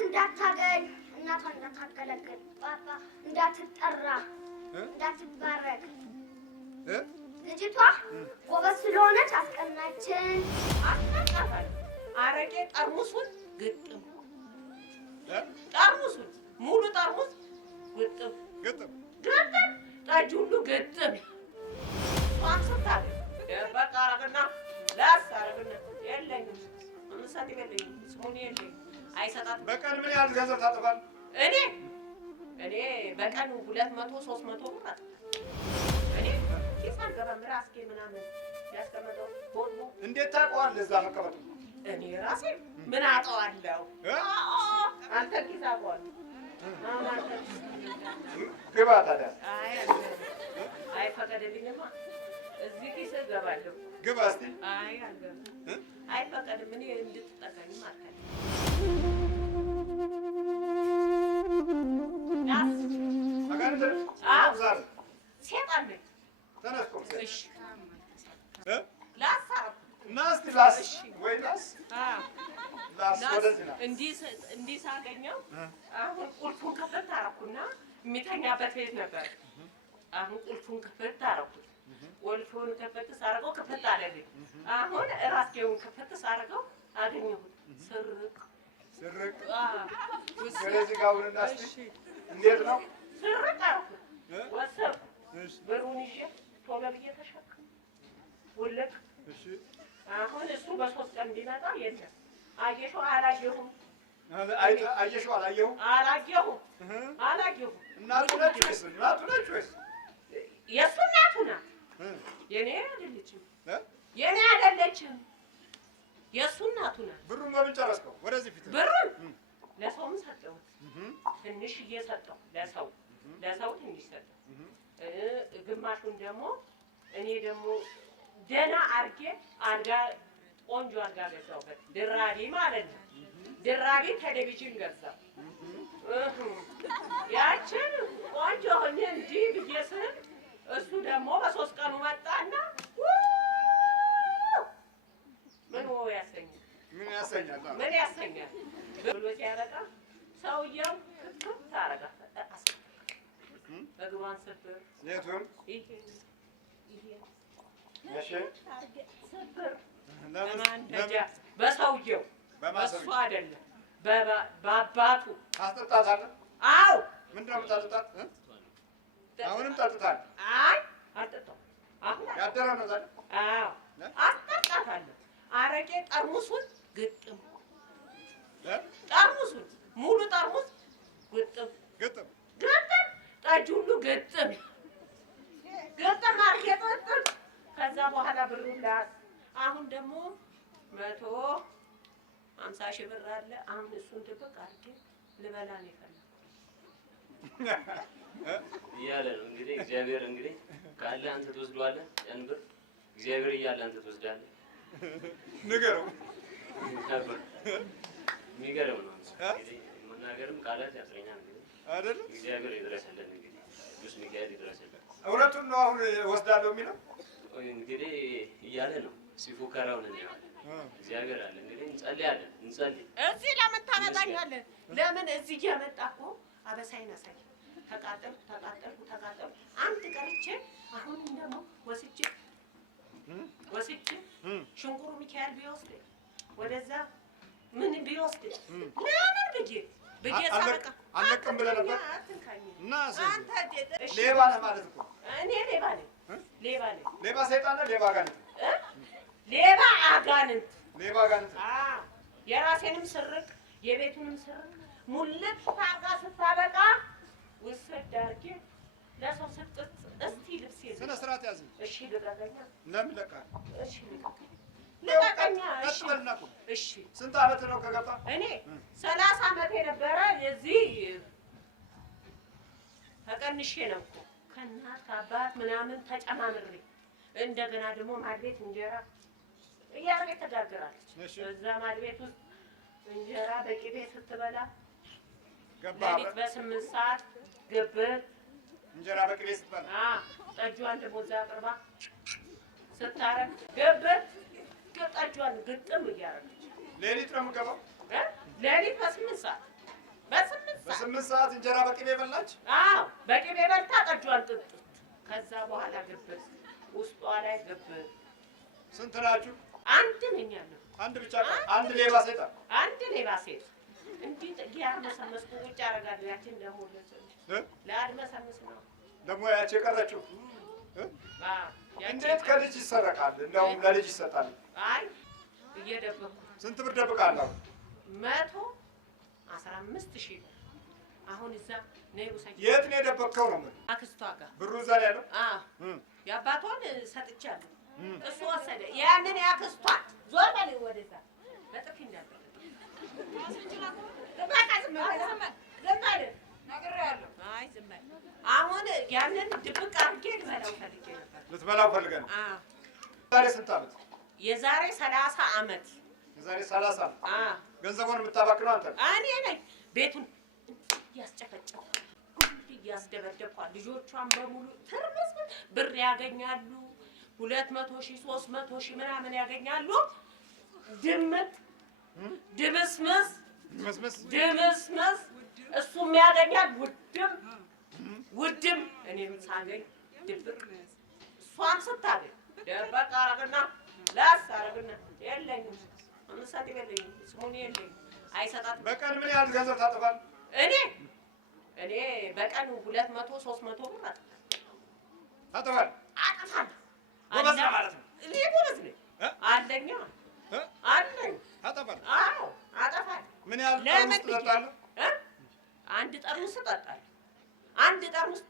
እንዳታገኝ እናቷን እንዳታገለግል ፓፓ እንዳትጠራ እንዳትባረክ ልጅቷ ጎበዝ ስለሆነች አስቀናችን። አስቀናታል። አረቄ ጠርሙሱን ግጥም ጠርሙሱን ሙሉ ጠርሙስ ግጥም ግጥም ግጥም ጠጅ ሁሉ ግጥም ዋንሰታል በቃ አረግና ላስ አረግና የለኝም ምሳሌ የለኝም ስሙን የለኝም አይሰጣት። በቀን ምን ያህል ገንዘብ ታጠፋለህ? እኔ በቀን 200 300 ብር አጠፋለሁ። እኔ ኪስ አልገባም። ራስጌ ምናምን ያስቀመጠው ቦርቦ እንዴት ታውቀዋለህ? እዛ መቀመጡ እኔ ራሴ ምን አውቀዋለሁ? አንተ ኪስ አውቀዋለሁ። ግባ ታዲያ። አይፈቀድልኝማ። እዚህ ኪስ እገባለሁ። ግባ እስኪ። አልገባም። አይፈቀድም። እኔ እንድትጠቀኝም አልፈልግም። ሴጣን ነኝ። ተነስ ቆም። እሺ እንዲህ ሳገኘው አሁን ቁልፉን ክፍት አደረኩና የሚተኛበት ቤት ነበር። አሁን ቁልፉን ክፍት አደረኩት። ቁልፉን ክፍት ሳደርገው ክፍት አለልኝ። አሁን ራስጌውን ክፍት ሳደርገው አገኘሁት። ስርቅ ወደዚህ ጋር ሁንና እስኪ እንዴት ነው? ስርቅ አደረኩት። ወሰድኩ። ብሩን ይዤ ቶሎ ብዬ ተሸከምኩ። ውልቅ አሁን እሱ በሶስት ቀን ቢመጣ የለም። አየሽው? አላየሁም። አየሽው? አላየሁም። አላየሁም። እናቱ ነች ወይስ እናቱ ነች ወይስ የእሱ እናቱ ናት? የኔ አይደለችም። የእሱ እናቱ ናት። ብሩን በምን ጨረስከው? ወደዚህ ፊት ብሩን ለሰውም ሰጠሁት። ትንሽ እየሰጠሁ ለሰው ትንሽ ሰጠሁ። ግማሹን ደግሞ እኔ ደግሞ ደህና አድርጌ አልጋ ቆንጆ አልጋ ገዛሁበት። ድራቢ ማለት ነው። ድራቢ ቴሌቪዥን ገዛሁ። ያችን ቆንጆ ሆኜ እንዲህ ብዬ ስል እሱ ደግሞ በሶስት ቀኑ መጣና ምን ያሰኛል ብሎ ሲያበቃ ሰውየው ክፍት አደረጋ። እግሯን ስብር የቱን ስብር ለማንደጃ በሰውየው በእሱ አይደለም በአባቱ ታስጠጣታለህ? አዎ። ምንድን ነው የምታጠጣት? አሁንም ጠጥታለህ? አይ አልጠጣም። አሁን ያደረ ነው ዛሬ? አዎ አስጠጣታለሁ። አረቄ ጠርሙሱን ግጥም ጠርሙሱን ሙሉ ጠርሙስ ግጥም ጠጅ ሁሉ ግጥም አድርጌ ጠጥም። ከዛ በኋላ ብሩን ላስ አሁን ደግሞ 150,000 ብር አለ። አሁን እሱን ድብቅ አድርጌ ልበላ ነው የፈለኩት እያለ ነው እንግዲህ። እግዚአብሔር እንግዲህ ካለ አንተ ትወስደዋለህ፣ ያን ብር እግዚአብሔር እያለ አንተ ትወስዳለህ። ንገረው። የሚገርም ነው እንግዲህ መናገርም ቃላት ያጥረኛል አይደል? እግዚአብሔር ይድረስልን እንግዲህ ቅዱስ ሚካኤል ይድረስልን። እውነቱን ነው አሁን ወስዳለሁ የሚለው እንግዲህ እያለ ነው። ሲፎከራውን እናያለን። እግዚአብሔር አለ እንግዲህ እንጸልያለን። እንጸልይ። እዚህ ለምን ታመጣኛለህ? ለምን እዚህ እየመጣ እኮ አበሳይን አሳይ። ተቃጠልኩ አንድ ቀርቼ አሁን ደግሞ ወስጄ ሽንቁሩ ሚካኤል ቢወስድ ወደዛ ምን ቢወስድ ለምን ብዬ ሳበቃ አለቅም ብለህ ነበር እና ሌባ ነህ ማለት እኮ። እኔ ሌባ ነኝ። ሌባ ሰይጣን ነህ? ሌባ አጋንንት? ሌባ አጋንንት። የራሴንም ስርቅ የቤቱንም ስርቅ ሙልት ታርጋ ስታበቃ ውሰድ አድርጌ ለሰው ስጥት። እስቲ ልብስ ስነ ስርዓት ያዝ። እሺ ልቀቀኛ። ለምን ለቃል? እሺ ልቀቀኛ። እሺ ስንት ዓመት ነው ከገባ? እኔ 30 ዓመት የነበረ የዚህ ተቀንሼ ነው እኮ ከእናት ከአባት ምናምን ተጨማምሬ እንደገና ደግሞ ማድቤት እንጀራ እያደረገች ተጋግራለች። እዛ ማድቤት ውስጥ እንጀራ በቂቤ ስትበላ ሌሊት በ8 ሰዓት ግብር እንጀራ በቅቤ ስትበላ ጠጇን ደግሞ እዛ አቅርባ ስታረግ ግብር ጠጇን ግጥም እያደረገች ሌሊት ነው የምገባው። ሌሊት በ8 ሰዓት 8 ሰዓት እንጀራ በቅቤ በላች። አዎ በቅቤ በልታ ጠጇን ጥጥ። ከዛ በኋላ ግብት ውስጧ ላይ ግብት። ስንት ናችሁ? አንድ ነኝ ያለው። አንድ ብቻ አንድ ሌባ ሴት አንድ ሌባ ሴት እንዲህ ያርመሰመስኩ ቁጭ አደርጋለሁ። ያችን ደግሞ ለአድመሰምስ ነው ደግሞ ያቺ የቀረችው። እንዴት ከልጅ ይሰረቃል? እንደውም ለልጅ ይሰጣል። አይ እየደበኩ። ስንት ብር ደብቃለሁ? 115,000 ብር። አሁን እዛ ነይ ውሰጂ። የት ነው የደበቅከው? ነው ምን አክስቷ ጋር ብሩ እዛ ነው ያለው? የአባቷን ሰጥቻለሁ። እሱ ወሰደ። ያንን ያክስቷን ዞር በል ወደዛ በጥፊ እንዳለ አሁን ያንን ድብቅ አድርጌ ልበላው ፈልጌ ነበር። ልትበላው ፈልገህ ነው? ዛሬ ስንት ዓመት? የዛሬ 30 ዓመት። የዛሬ 30 ዓመት። ገንዘቡን የምታባክነው አንተ ነህ? እኔ ነኝ። ቤቱን እያስጨፈጨፍኩ እያስደበደብኳት ልጆቿን በሙሉ ትርምስ ብር ያገኛሉ። 200,000 300,000 ምናምን ያገኛሉ። ድምጥ ድምስምስ ድምስምስ እሱም ያገኛል። ውድም እኔም ሳገኝ ድብቅ እሷም ስታገኝ ደበቅ አረግና ላስ አረግና የለኝም ምሳሌ የለኝም ስሙን የለኝም አይሰጣትም። በቀን ምን ያህል ገንዘብ ታጠፋለህ? እኔ በቀን 200 300 ብር ታጠፋለህ? አጠፋለሁ። ጎበዝ ነህ ማለት ነው? እኔ ጎበዝ ነኝ። አለኝ። ታጠፋለህ? አዎ አጠፋለሁ። ምን ያህል ጠርሙስ ትጠጣለህ? አንድ ጠርሙስ እጠጣለሁ። አንድ ጠርሙስ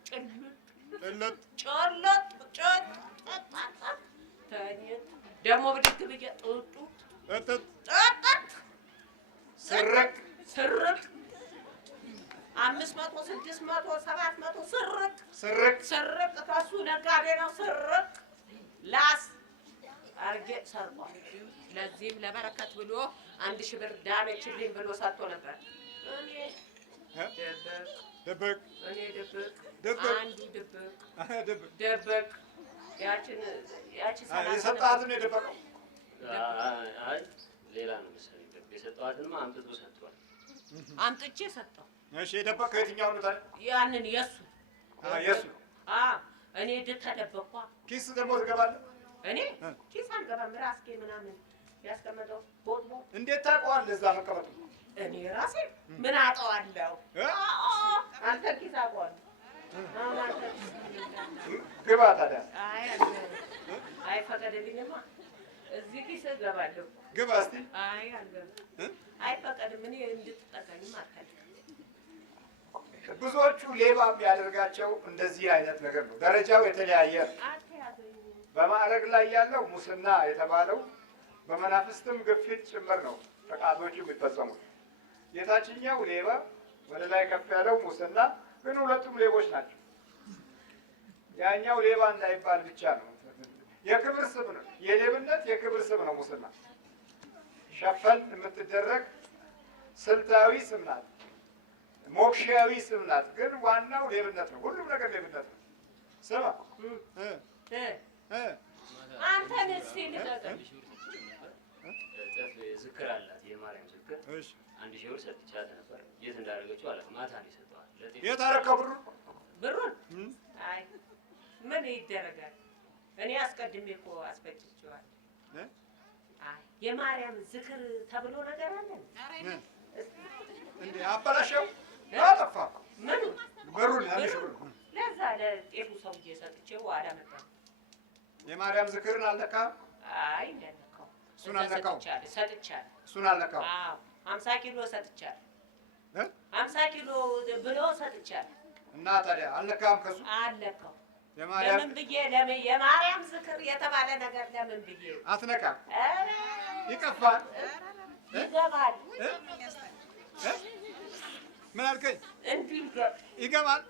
ደግሞ ብድግ ብዬ ጡጡ ስርቅ 500 600 700 ስርቅ ከሱ ነጋዴ ነው። ስርቅ ላስ አርጌ ሰርቋል። ለዚህም ለበረከት ብሎ 1,000 ብር ዳነችልኝ ብሎ ሰጥቶ ነበር። እኔ ድብቅ አንዱ ድብቅ ያችን የሰጣትን የደበቀው አይ ሌላ ነው መሰለኝ። የሰጠዋትንማ አምጥቶ ሰጥቷል። አምጥቼ ሰጠው። እሺ የደበቀው የትኛው ነው ታዲያ? ያንን የሱ እኔ ተደበቅኳ። ኪስ ደግሞ ትገባለህ? እኔ ኪስ አልገባም። ራስጌ ምናምን ያስቀመጠው ቦጥቦ። እንዴት ታውቀዋለህ እዛ መቀመጡ? እኔ ራሴ ምን አውቀዋለሁ? አንተ ኪስ አውቀዋለሁ። ግባ ታዲያ። አይፈቀድልኝማ። እዚህ ኪስ እገባለሁ። ግባ እስኪ። አልገባም። አይፈቀድም። እኔ እንድትጠቀኝም አልፈልግም። ብዙዎቹ ሌባ የሚያደርጋቸው እንደዚህ አይነት ነገር ነው። ደረጃው የተለያየ በማዕረግ ላይ ያለው ሙስና የተባለው በመናፍስትም ግፊት ጭምር ነው ጥቃቶቹ የሚፈጸሙት። የታችኛው ሌባ ወደ ላይ ከፍ ያለው ሙስና፣ ግን ሁለቱም ሌቦች ናቸው። ያኛው ሌባ እንዳይባል ብቻ ነው። የክብር ስም ነው። የሌብነት የክብር ስም ነው ሙስና። ሸፈን የምትደረግ ስልታዊ ስም ናት። ሞክሻዊ ስም ናት። ግን ዋናው ሌብነት ነው። ሁሉም ነገር ሌብነት ነው። ስማ አንተን እስኪ ልቀቀኝ። ዝክር አላት የማርያም ዝክር 1,000 ብር ሰጥቻት ነበር። የት እንዳደረገችው አላውቅም። ማታ ነው የሰጠኋት። የት አደረከው ብሩን? አይ ምን ይደረጋል? እኔ አስቀድሜ እኮ አስፈጭቼዋለሁ። አይ የማርያም ዝክር ተብሎ ነገር አለ እንዴ? አበላሸው አጠፋ። ምኑ ብሩን? 1,000 ብር ለዛ ለጤፉ ሰውዬ ሰጥቼው አላመጣም። የማርያም ዝክርን አልነካም? አይ እንደነካው እሱን አልነካው። ሰጥቻለሁ። እሱን አልነካው። አዎ 50 ኪሎ ሰጥቻለሁ። 50 ኪሎ ብሎ ሰጥቻለሁ። እና ታዲያ አልነካም? ከሱ አልነካው። ለምን ብዬ የማርያም ዝክር የተባለ ነገር ለምን ብዬ አትነካም? ይቀፋል፣ ይገባል። ምን አልከኝ? እንዲህ ይገባል።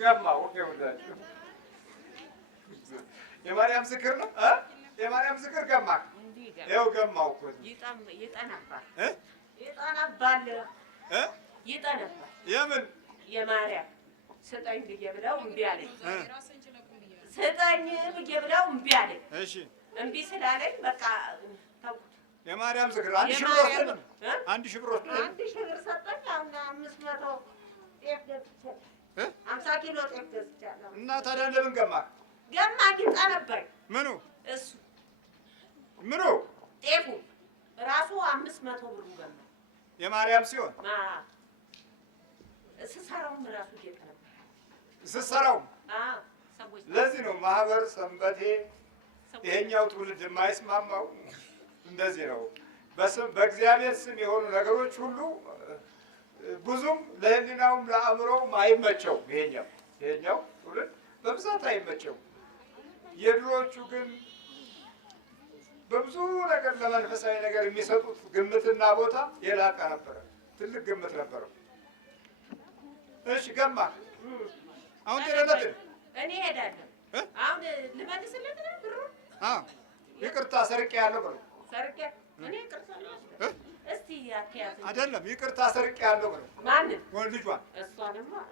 ገማው ይወዳችሁ የማርያም ዝክር ነው። የማርያም ዝክር ገማክ? ይኸው ገማው እኮ ይጠናባል። ይጠናባል። የምን የማርያም ስጠኝ ብዬ ብለው እምቢ አለኝ። ስጠኝ ብዬ ብለው እምቢ አለኝ። እሺ እምቢ ስላለኝ በቃ ተውኩት። የማርያም ዝክር 1,000 ብር ወስደን 1,000 ብር ወስደን 1,000 ብር ሰጠኝ። አሁን 500 ኪሎ ጤፍ ገዝቻለሁ። እና ታዲያ ለምን ገማህ? ገማ ቂጣ ነበር ምኑ እሱ ምኑ ጤፉ ራሱ 500 ብሩ ገማ። የማርያም ሲሆን ስሰራውም ራሱ ጌጥ ነበር ስትሰራውም። ሰዎች ለዚህ ነው ማህበር ሰንበቴ ይሄኛው ትውልድ የማይስማማው። እንደዚህ ነው። በእግዚአብሔር ስም የሆኑ ነገሮች ሁሉ ብዙም ለህሊናውም ለአእምሮውም አይመቸው። ይሄኛው ትውልድ በብዛት አይመቸው። የድሮቹ ግን በብዙ ነገር ለመንፈሳዊ ነገር የሚሰጡት ግምትና ቦታ የላቀ ነበረ። ትልቅ ግምት ነበረው። እሺ ገማ አሁን ተረዳት። እኔ ሄዳለሁ። አሁን ልመልስለት ነው ብሩ። ይቅርታ ሰርቄ ያለው ብሎ ሰርቄ እኔ ይቅርታ እስቲ አትያዝ አይደለም ይቅርታ ሰርቄ ያለው ብሎ ማንን ወንድ ልጇን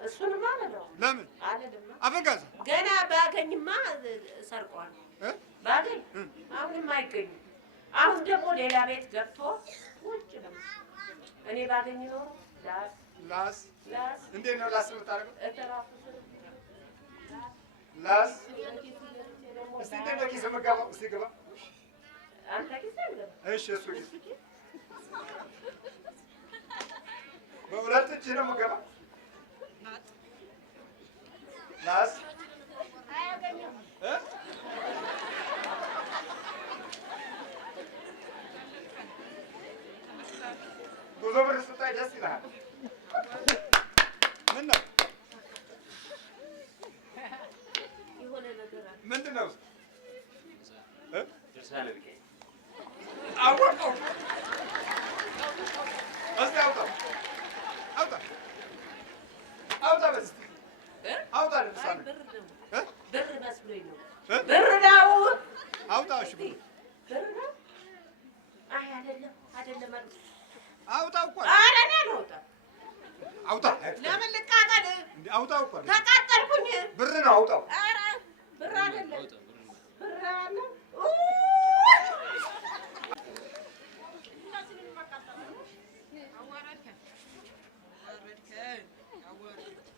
እሱንማ አለው። ለምን አለልማ አበጋዝ ገና ባገኝማ ሰርቋል። ባገኝ አሁንም አይገኝም። አሁን ደግሞ ሌላ ቤት ገብቶ ውጭ ነው። እኔ ባገኝ ነው ላስ እንዴት ነው ላስ የምታደርገው? ላስ እስቲ እንደ ኪስ የምትገባው እስቲ ግባ። አንተ ኪስ አይገባም። እሺ እሱ ኪስ በሁለት እጅ ነው የምትገባው። ላስ አያገኝም። ብዙ ብር ስታይ ደስ ይልሃል። ምን ነው የሆነ ነገር አለ። ምንድን ነው? ድርሳነ ሚካኤል አወቀው። እስቲ አውጣው በስቲ አውጣ። ድርሳነ ብር መስሎኝ ነው። ብር ነው። አውጣ። እሺ ብር ነው። አይ አይደለም አሉት። አውጣው እኮ ኧረ እኔ አልወጣም። አውጣ። ለምን ልቃጠል? አውጣው እኮ ተቃጠልኩኝ። ብር ነው። አውጣው። ኧረ ብር አይደለም። ብር አለ።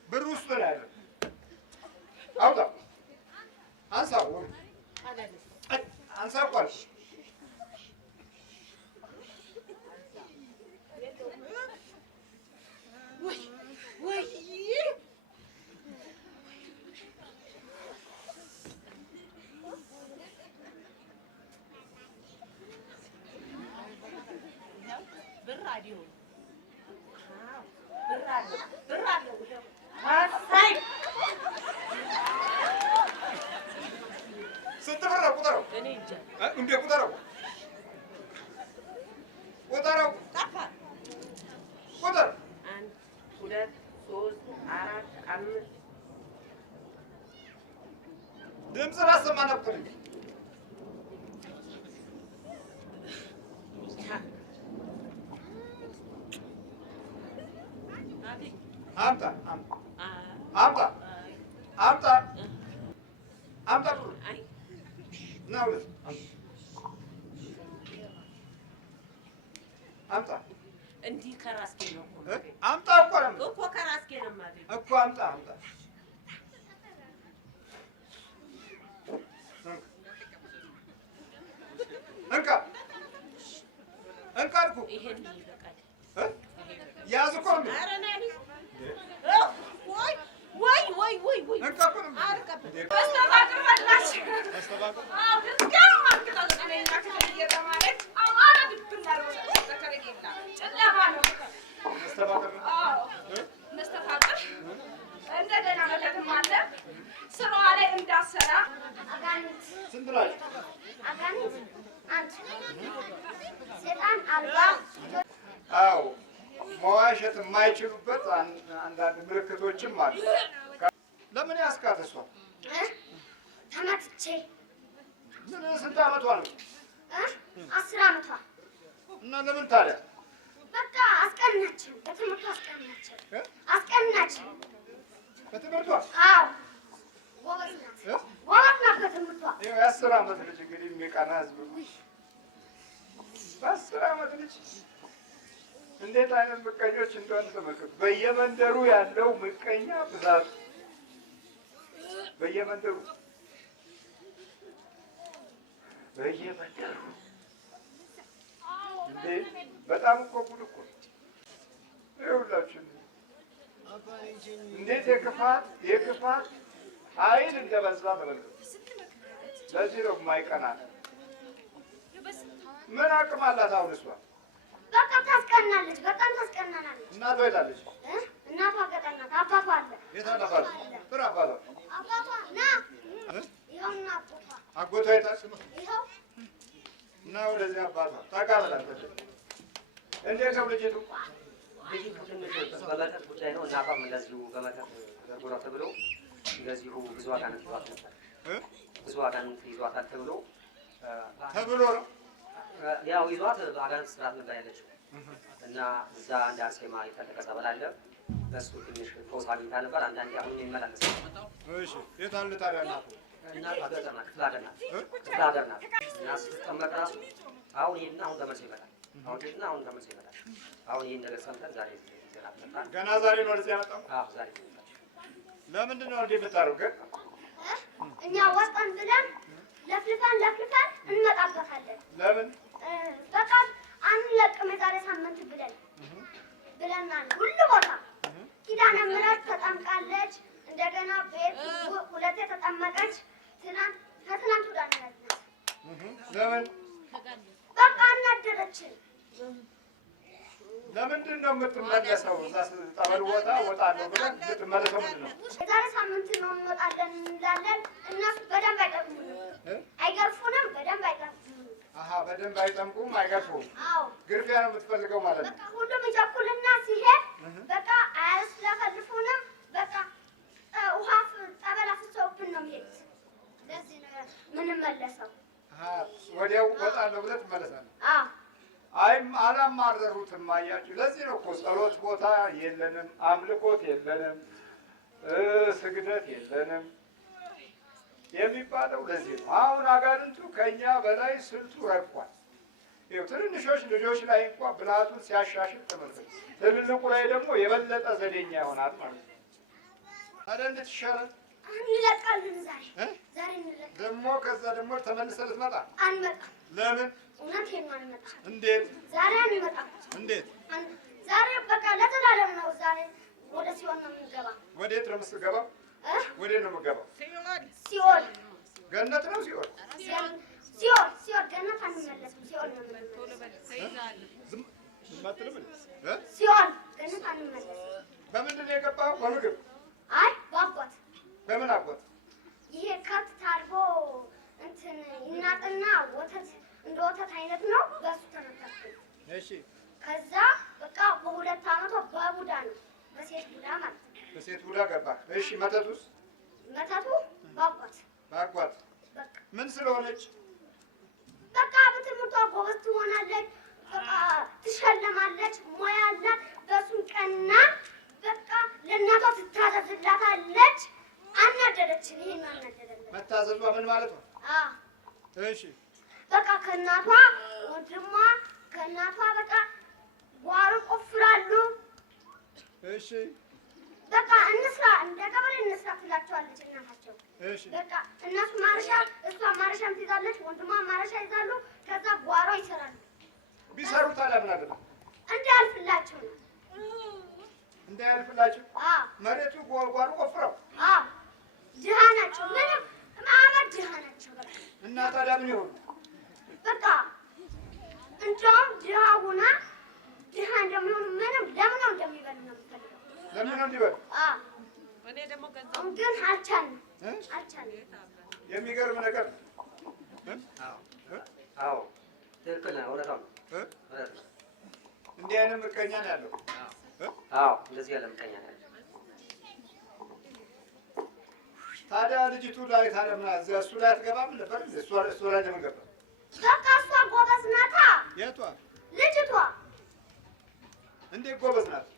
ብር ውስጥ ነው ያለው። አውጣው። አንሳው። አንሳው እኮ አልኩህ። ስንት ብር ነው? ቁጠረው። እንደ ቁጠረው ቁጠር። 1 2 3 4 5 ድምፅህን አሰማ ነበር። አምጣ አምጣ። እንዲህ ከራስጌ ነው አምጣ እኮ ከራስጌ ነው የማገኝ እኮ አምጣ። እንካ አልኩህ። ይሄን ይበቃል። ያዝ እኮ ነው። ኧረ ነይ ወይ እንካ እኮ ነው። መስተፋቅር እንደገና መተትም አለ። ስራዋ ላይ እንዳሰራ አጋንንት ስንት ናቸው? አጋንንት አንድ ሰይጣን አልባ። አዎ መዋሸት የማይችሉበት አንዳንድ ምልክቶችም አሉ። ለምን ያስካት? እሷ ተመትቼ። ስንት ዓመቷ ነው? 10 ዓመቷ። እና ለምን ታዲያ? በቃ አስቀናችን፣ በትምህርቷ አስቀናችን። በትምህርቷ? አዎ ጎበዝ ናት በትምህርቷ። የ10 ዓመት ልጅ እንግዲህ የሚቀና ህዝብ በ10 ዓመት ልጅ እንዴት አይነት ምቀኞች እንደሆነ ተመልከቱ። በየመንደሩ ያለው ምቀኛ ብዛቱ በየመንደሩ በየመንደሩ እንዴ! በጣም እኮ ጉድ እኮ ይኸውላችሁ እንዴት የክፋት ኃይል እንደበዛ ተመልከቱ። ለዚህ ነው የማይቀና። ምን አቅም አላት አሁን እሷ? በቃ ታስቀናለች፣ በጣም ታስቀናናለች። እናቷ የታለች? እናቷ ገጠናት። አባቷ አለ። የት አለ አባቷ? ጥራ አባቷ። አባቷ ና ይኸውና አባቷ። አጎቷ የታች? ይኸው እና ወደዚህ አባቷ ታቃበላለች። እንዴት ነው ልጅቱ? ልጅቱ ትንሽ በመጠጥ ጉዳይ ነው። እናቷም እንደዚሁ በመጠጥ ተጎዳ ተብሎ እንደዚሁ ብዙ አጋንንት ይዟት ነበር። ብዙ አጋንንት ይዟታል ተብሎ ነው ያው ይዟት በአጋንንት ስርዓት ነበር ያለችው እና እዛ እንደ አርሴማ የፈለቀ ጸበል አለ። በሱ ትንሽ ፈውስ አግኝታ ነበር። አንዳንዴ አሁን ይመላለሳል። እሺ የት አለ ታዲያ እናቱ? እናቷ ገጠር ናት፣ ክፍለ ሀገር ናት። ክፍለ ሀገር ናት እና ስትጠመቅ ራሱ አሁን ይሄድና አሁን ተመልሶ ይመጣል። አሁን ይሄድና አሁን ተመልሶ ይመጣል። አሁን ይሄን ነገር ሰምተን ዛሬ ይዘናት መጣ። ገና ዛሬ ነው ወደዚህ ያመጣው? አዎ ዛሬ ነው። ለምንድን ነው እንዴ የምታደርገው? እኛ ወጣን ብለን ለፍልፈን እንመጣበታለን። ለምን በቃ አንለቅም። የዛሬ ሳምንት ብለናል። ሁሉ ቦታ ኪዳነ ምሕረት ተጠምቃለች። እንደገና ቤት ሁለቴ ተጠመቀች። ከትናንት ወዲያ ነው ያልናት። ለምን በቃ አናደረችን። ለምንድን ነው የምትመለሰው? እዛ ጠበል ቦታ እወጣለሁ ብለህ የምትመለሰው ምንድን ነው? የዛሬ ሳምንት ነው እንወጣለን እንላለን። እነሱ በደንብ አይገርፉንም። በደንብ አይገርፉንም። አሀ በደንብ አይጠምቁም፣ አይገርፉም። አዎ ግርፊያ ነው የምትፈልገው ማለት ነው። በቃ ሁሉም ይቸኩልና ሲሄድ በቃ አያስለፈልፉንም። በቃ ውሃ ጠበል አፍሰውብን ነው የሚሄዱት። ለዚህ ነው የምንመለሰው። ወዲያው እወጣለሁ ብለህ ትመለሳለህ? አዎ አላማረሩትም። አያችሁ፣ ለዚህ ነው እኮ ጸሎት ቦታ የለንም፣ አምልኮት የለንም፣ ስግደት የለንም የሚባለው ለዚህ ነው። አሁን አጋንንቱ ከኛ በላይ ስልቱ ረግፏል። ይኸው ትንንሾች ልጆች ላይ እንኳን ብልሃቱን ሲያሻሽል ተመልከቱ። ትልልቁ ላይ ደግሞ የበለጠ ዘዴኛ ይሆናል ማለት ነው። ታዲያ እንዴት ይሻላል? እንለቃለን። ዛሬ እንለቃለን። ደግሞ ከዛ ደግሞ ተመልሰህ ልትመጣ አንመጣም። ለምን? እውነቴን ነው አንመጣም። እንዴት? ዛሬ አንመጣም። እንዴት? ዛሬ በቃ ለዘላለም ነው። ዛሬ ወደ ሲኦል ነው የምንገባው። ወዴት ነው የምትገባው? ወዴት ነው የምትገባው? ሲኦል። ገነት ነው ሲኦል? ሲኦል ገነት አንመለስም። ሲኦል ነው ዝም አትልም? ሲኦል ገነት አንመለስም። በምንድን ነው የገባኸው? በምግብ? አይ በአጓት። በምን አጓት? ይሄ ከብት ታርቦ እንትን ይናጥና ወተት እንደ ወተት አይነት ነው። በሱ ተመታኩኝ። እሺ ከዛ በቃ በሁለት ዓመቷ በቡዳ ነው፣ በሴት ቡዳ ማለት ነው። በሴት ቡዳ ገባህ? እሺ መተቱስ? መተቱ በአጓት። በአጓት በቃ ምን ስለሆነች? በቃ በትምህርቷ ጎበዝ ትሆናለች። በቃ ትሸለማለች። ሙያ አላት። በሱም ቀና በቃ ለእናቷ ትታዘዝላታለች። አናደደችን። ይሄን አናደደለን። መታዘዟ ምን ማለት ነው? እሺ በቃ ከእናቷ ወንድሟ ከእናቷ በቃ ጓሮ ቆፍራሉ። እሺ በቃ እንስራ፣ እንደ ገበሬ እንስራ ትላቸዋለች እናታቸው። እሺ በቃ እነሱ ማረሻ፣ እሷ ማረሻም ትይዛለች፣ ወንድሟ ማረሻ ይዛሉ። ከዛ ጓሮ ይሰራሉ። ቢሰሩ ታዲያ ምን አለ? እንዳያልፍላቸው ነው። እንዳያልፍላቸው? መሬቱ ጓሮ ቆፍረው? ድሃ ናቸው። ምንም ማመድ ድሃ ናቸው። በቃ እና ታዲያ ምን ይሆኑ? በቃ እንደውም ድሃ ሁና ድሃ እንደሚሆኑ ምንም ለምን ነው እንደሚበሉ ነው የምፈልገው። ለምን ነው እንዲበሉ? ግን አልቻልንም። የሚገርም ነገር ነው። አዎ ትክክል ነው። እውነታው ነው። እንዲህ አይነት ምቀኛ ነው ያለው። አዎ እንደዚህ ያለ ምቀኛ ነው ያለው። ታዲያ ልጅቱ ላይ ታዲያ ምን እሱ ላይ አትገባም ነበር? እሱ ላይ ለምን ገባ? በቃ እሷ ጎበዝ ናታ። የቷ ልጅቷ? እንዴት ጎበዝ ናት?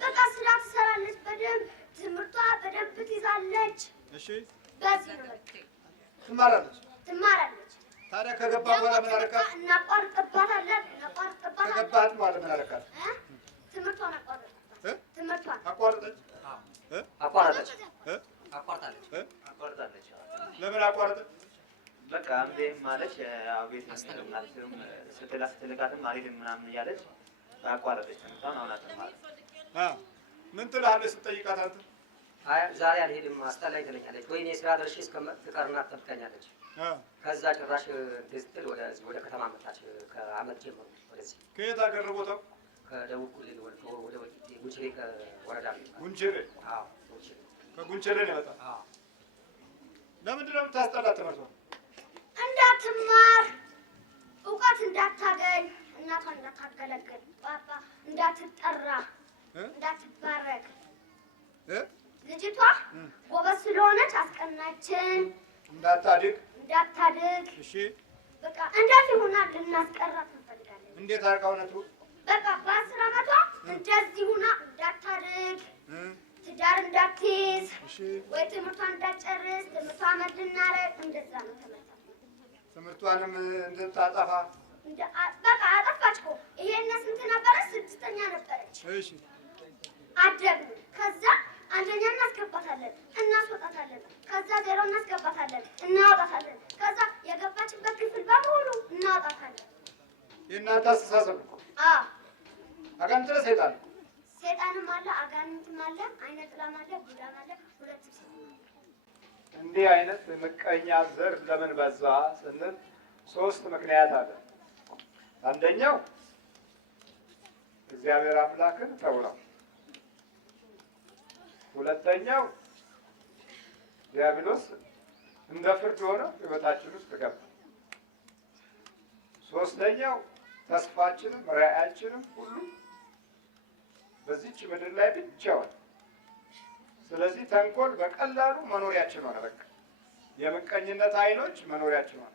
በቃ ስራ ትሰራለች በደንብ፣ ትምህርቷ በደንብ ትይዛለች። እሺ በዚህ ነው ትማራለች። ታዲያ ከገባ በኋላ ምን አደረካት? እናቋርጥባታለን። ከገባህት በኋላ ምን አደረካት? ትምህርቷን አቋረጠች። አቋረጠች? አቋረጠች። አቋርጣለች። ቤት እናትም ስትልካትም አልሄድም ምናምን እያለች አቋረጠች። ትምህርቷን አሁን አትማርም። ምን ትልሃለች ስትጠይቃት አንተ? አይ ዛሬ አልሄድም አስጠላኝ ትለኛለች። ወይኔ ስራ ደርሼ እስከምትቀርና ትጠብቀኛለች። ከዛ ጭራሽ ስትል ወደ ከተማ መጣች። ከአመት ጀምሮ ወደዚህ። ከየት አገር ቦታው? ከደቡብ ክልል ወደ ወልቂጤ ጉንችሬ ወረዳ ነው። ጉንችሬ? አዎ ጉንችሬ። ከጉንችሬ ነው የመጣው? አዎ። ለምንድን ነው የምታስጠላት ትምህርቷን? እንዳትማር፣ እውቀት እንዳታገኝ፣ እናቷን እንዳታገለግል፣ ባባ እንዳትጠራ፣ እንዳትባረክ። ልጅቷ ጎበዝ ስለሆነች አስቀናችን። እንዳታድግ እሺ። በቃ እንደዚህ ሆና ልናስቀራት እንፈልጋለን። እንዴት አድርጋ እውነቱ? በቃ በ10 ዓመቷ እንደዚህ ሆና እንዳታድግ፣ ትዳር እንዳትይዝ፣ ወይ ትምህርቷን እንዳትጨርስ፣ ትምህርቷን እንድናረግ እንደዛ ነው ተመጣጣ። ትምህርቷንም እንድታጠፋ በቃ አጠፋች እኮ። ይሄን ስንት ነበረች? 6ኛ ነበረች። እሺ። አደግን። ከዛ አንደኛ እናስገባታለን፣ እናስወጣታለን። ከዛ 0 እናስገባታለን፣ እናወጣታለን። ከዛ የገባችበት ክፍል በሙሉ እናወጣታለን። የእናንተ አስተሳሰብ ነው። አዎ። አጋንንት ነው ሰይጣን? ሰይጣንም አለ፣ አጋንንትም አለ፣ አይነ ጥላም አለ፣ ቡዳም አለ። ሁለቱም እንዲህ አይነት ምቀኛ ዘር ለምን በዛ ስንል 3 ምክንያት አለ። አንደኛው እግዚአብሔር አምላክን ተውለው፣ ሁለተኛው ዲያብሎስ እንደ ፍርድ ሆነ ሕይወታችን ውስጥ ገባ፣ ሶስተኛው ተስፋችንም ራዕያችንም ሁሉ በዚች ምድር ላይ ብቻውን። ስለዚህ ተንኮል በቀላሉ መኖሪያችን ሆነ። በቃ የምቀኝነት አይኖች መኖሪያችን ሆነ።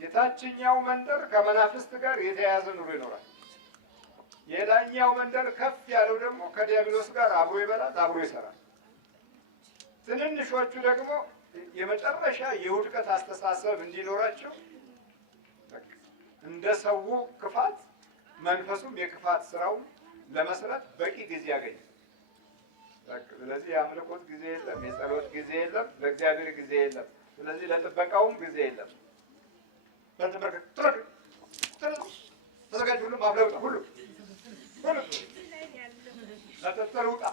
የታችኛው መንደር ከመናፍስት ጋር የተያያዘ ኑሮ ይኖራል። የላይኛው መንደር ከፍ ያለው ደግሞ ከዲያብሎስ ጋር አብሮ ይበላል፣ አብሮ ይሰራል። ትንንሾቹ ደግሞ የመጨረሻ የውድቀት አስተሳሰብ እንዲኖራቸው እንደ ሰው ክፋት መንፈሱም የክፋት ስራው ለመስራት በቂ ጊዜ ያገኛል። ስለዚህ የአምልኮት ጊዜ የለም፣ የጸሎት ጊዜ የለም፣ ለእግዚአብሔር ጊዜ የለም። ስለዚህ ለጥበቃውም ጊዜ የለም። ተዘጋጅ፣ ሁሉም አፍለውጣ፣ ሁሉ ለተጠሩ ውጣ